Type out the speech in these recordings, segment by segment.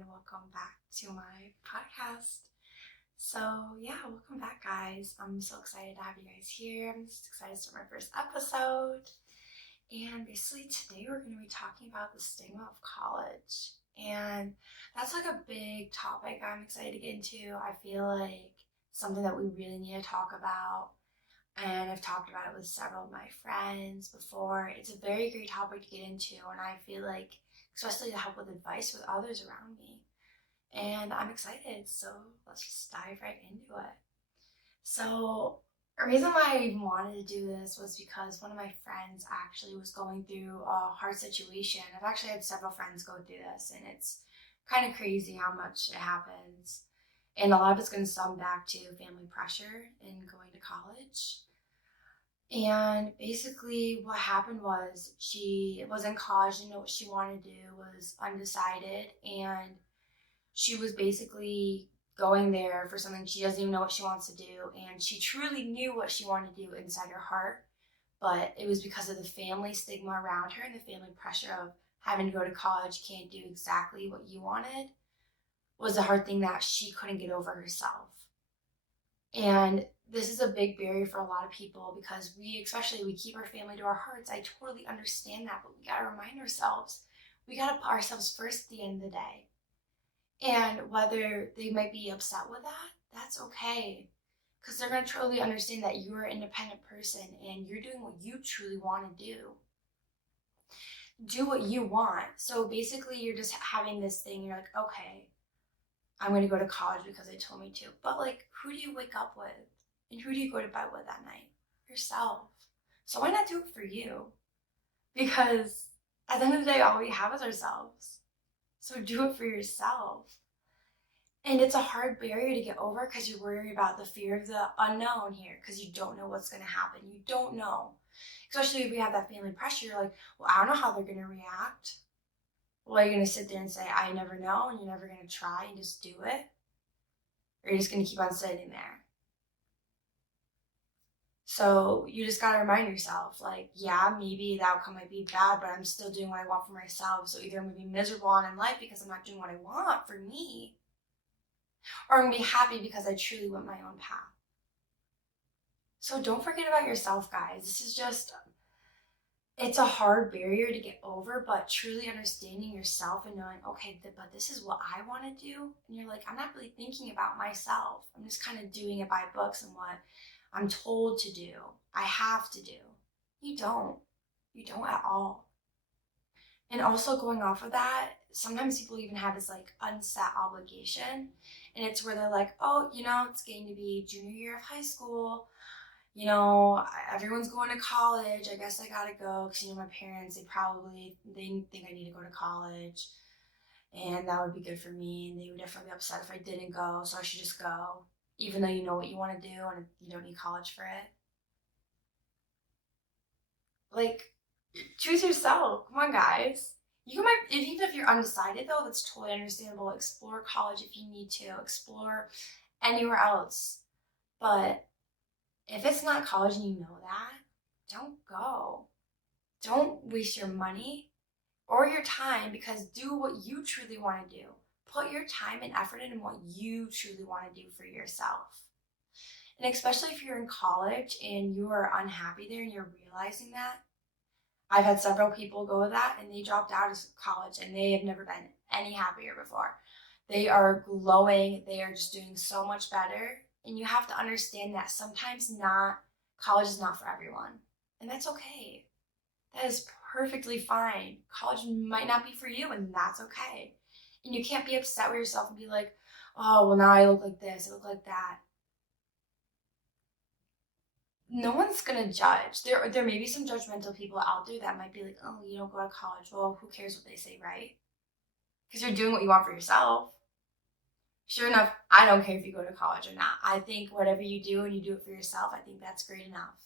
and welcome back to my podcast. Welcome back, guys. I'm so excited to have you guys here. I'm just excited to start my first episode. And basically, today we're going to be talking about the stigma of college. And that's like a big topic I'm excited to get into. I feel like something that we really need to talk about. And I've talked about it with several of my friends before. It's a very great topic to get into, and I feel like, especially to help with advice with others around me. And I'm excited, so let's just dive right into it. So, the reason why I even wanted to do this was because one of my friends actually was going through a hard situation. I've actually had several friends go through this, and it's kind of crazy how much it happens. And a lot of it's going to sum back to family pressure in going to college. And basically, what happened was she was in college, didn't know what she wanted to do, was undecided, and she was basically going there for something she doesn't even know what she wants to do. And she truly knew what she wanted to do inside her heart, but it was because of the family stigma around her and the family pressure of having to go to college, can't do exactly what you wanted, was a hard thing that she couldn't get over herself. And this is a big barrier for a lot of people because we keep our family to our hearts. I totally understand that, but we gotta remind ourselves, we gotta put ourselves first at the end of the day. And whether they might be upset with that, that's okay. Because they're gonna truly understand that you're an independent person and you're doing what you truly wanna do. Do what you want. So basically you're just having this thing, you're like, okay, I'm gonna go to college because they told me to. But like, who do you wake up with? And who do you go to bed with that night? Yourself. So why not do it for you? Because at the end of the day, all we have is ourselves. So do it for yourself. And it's a hard barrier to get over because you're worried about the fear of the unknown here because you don't know what's going to happen. You don't know. Especially if we have that family pressure, you're like, well, I don't know how they're going to react. Well, are you going to sit there and say, I never know, and you're never going to try and just do it? Or you're just going to keep on sitting there? So you just got to remind yourself, like, yeah, maybe the outcome might be bad, but I'm still doing what I want for myself. So either I'm going to be miserable on in life because I'm not doing what I want for me, or I'm going to be happy because I truly went my own path. So don't forget about yourself, guys. It's a hard barrier to get over, but truly understanding yourself and knowing, okay, but this is what I want to do. And you're like, I'm not really thinking about myself. I'm just kind of doing it by books and what I'm told to do. I have to do. You don't. You don't at all. And also going off of that, sometimes people even have this like unset obligation. And it's where they're like, oh, it's going to be junior year of high school. Everyone's going to college. I guess I gotta go because, my parents, they think I need to go to college. And that would be good for me. And they would definitely be upset if I didn't go. So I should just go, even though you know what you want to do and you don't need college for it. Like, choose yourself. Come on, guys. Even if you're undecided, though, that's totally understandable. Explore college if you need to. Explore anywhere else. But if it's not college and you know that, don't go. Don't waste your money or your time, because do what you truly want to do. Put your time and effort into what you truly want to do for yourself. And especially if you're in college and you are unhappy there and you're realizing that, I've had several people go with that and they dropped out of college and they have never been any happier before. They are glowing. They are just doing so much better. And you have to understand that sometimes college is not for everyone. And that's okay. That is perfectly fine. College might not be for you, and that's okay. And you can't be upset with yourself and be like, oh, well, now I look like this, I look like that. No one's gonna judge. There may be some judgmental people out there that might be like, oh, you don't go to college. Well, who cares what they say, right? Because you're doing what you want for yourself. Sure enough, I don't care if you go to college or not. I think whatever you do and you do it for yourself, I think that's great enough.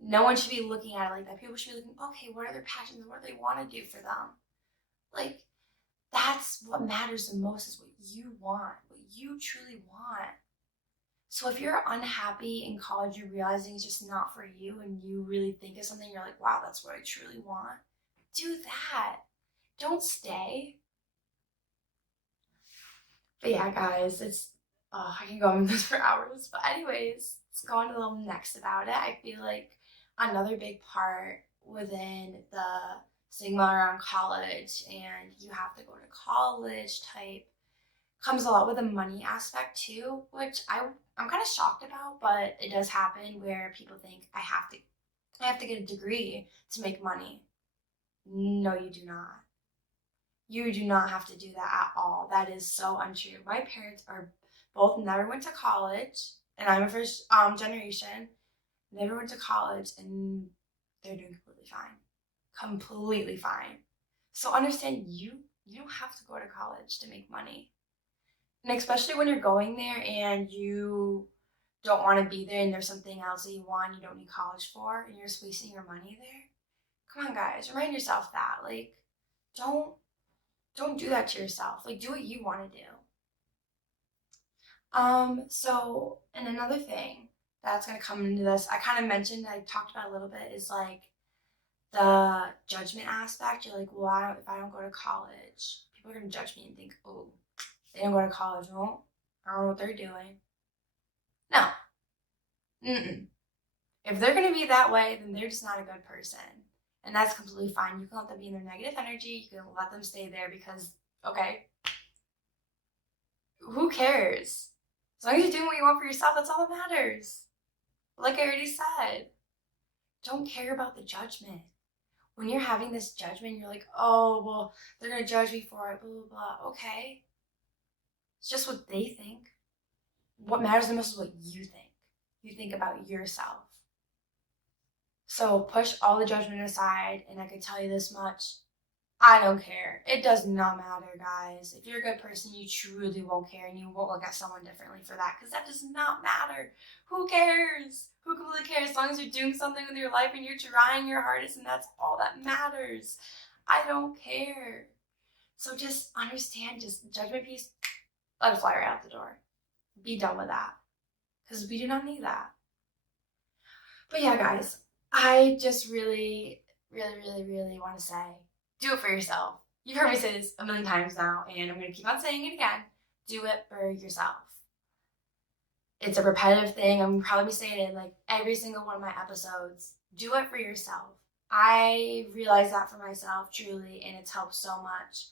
No one should be looking at it like that. People should be looking, okay, what are their passions? What do they want to do for them? Like, that's what matters the most, is what you want, what you truly want. So if you're unhappy in college, you're realizing it's just not for you, and you really think of something, you're like, wow, that's what I truly want. Do that. Don't stay. But yeah, guys, I can go on this for hours. But anyways, let's go on to the little next about it. I feel like another big part within the stigma around college and you have to go to college type comes a lot with the money aspect too, which I'm kind of shocked about, but it does happen where people think I have to get a degree to make money. No, you do not. You do not have to do that at all. That is so untrue. My parents are both never went to college, and I'm a first generation, never went to college, and they're doing completely fine. Completely fine. So understand you don't have to go to college to make money. And especially when you're going there and you don't want to be there and there's something else that you want, you don't need college for, and you're just wasting your money there. Come on, guys, remind yourself that. Like, don't don't do that to yourself. Like, do what you want to do. And another thing that's gonna come into this, I kind of mentioned, I talked about a little bit, is like the judgment aspect. You're like, well, if I don't go to college, people are gonna judge me and think, oh, they didn't go to college. Well, I don't know what they're doing. No. Mm-mm. If they're gonna be that way, then they're just not a good person. And that's completely fine. You can let them be in their negative energy. You can let them stay there because, okay, who cares? As long as you're doing what you want for yourself, that's all that matters. Like I already said, don't care about the judgment. When you're having this judgment, you're like, oh, well, they're going to judge me for it, blah, blah, blah. Okay. It's just what they think. What matters the most is what you think. You think about yourself. So push all the judgment aside, and I can tell you this much. I don't care. It does not matter, guys. If you're a good person, you truly won't care and you won't look at someone differently for that because that does not matter. Who cares? Who can really care as long as you're doing something with your life and you're trying your hardest and that's all that matters. I don't care. So just understand, just judgment piece, let it fly right out the door. Be done with that because we do not need that. But yeah, guys, I just really, really, really, really want to say, do it for yourself. You've heard me say this a million times now, and I'm going to keep on saying it again. Do it for yourself. It's a repetitive thing. I'm probably saying it in like every single one of my episodes. Do it for yourself. I realized that for myself, truly, and it's helped so much.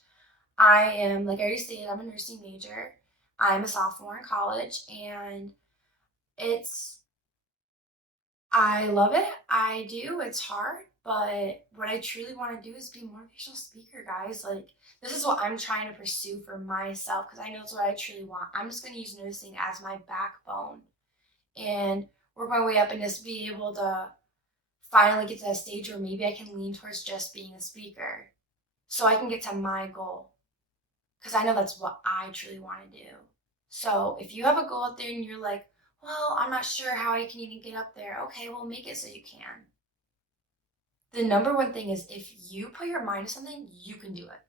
I am, like I already stated, I'm a nursing major. I'm a sophomore in college, and I love it. I do. It's hard. But what I truly want to do is be a motivational speaker, guys. Like, this is what I'm trying to pursue for myself because I know it's what I truly want. I'm just going to use nursing as my backbone and work my way up and just be able to finally get to that stage where maybe I can lean towards just being a speaker so I can get to my goal because I know that's what I truly want to do. So if you have a goal out there and you're like, well, I'm not sure how I can even get up there. Okay, well, make it so you can. The number one thing is if you put your mind to something, you can do it.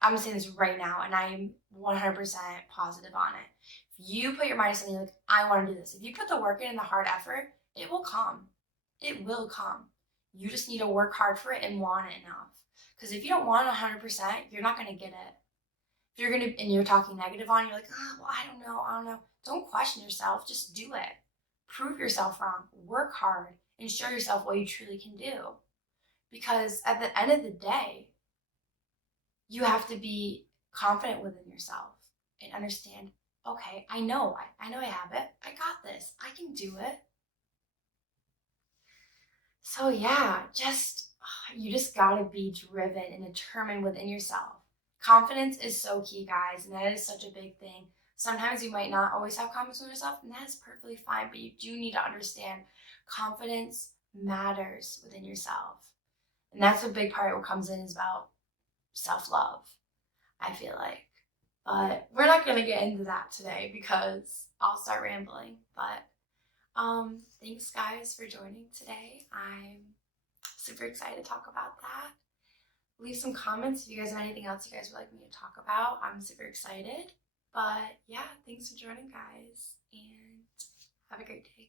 I'm saying this right now, and I'm 100% positive on it. If you put your mind to something like, I want to do this, if you put the work in and the hard effort, it will come. It will come. You just need to work hard for it and want it enough. Because if you don't want it 100%, you're not going to get it. If you're and you're talking negative on it, you're like, oh, well, I don't know. Don't question yourself. Just do it. Prove yourself wrong. Work hard and show yourself what you truly can do. Because at the end of the day, you have to be confident within yourself and understand, okay, I know I have it. I got this. I can do it. So yeah, you just gotta be driven and determined within yourself. Confidence is so key, guys, and that is such a big thing. Sometimes you might not always have confidence in yourself, and that is perfectly fine, but you do need to understand confidence matters within yourself. And that's a big part what comes in is about self-love, I feel like. But we're not going to get into that today because I'll start rambling. But thanks, guys, for joining today. I'm super excited to talk about that. Leave some comments if you guys have anything else you guys would like me to talk about. I'm super excited. But yeah, thanks for joining, guys, and have a great day.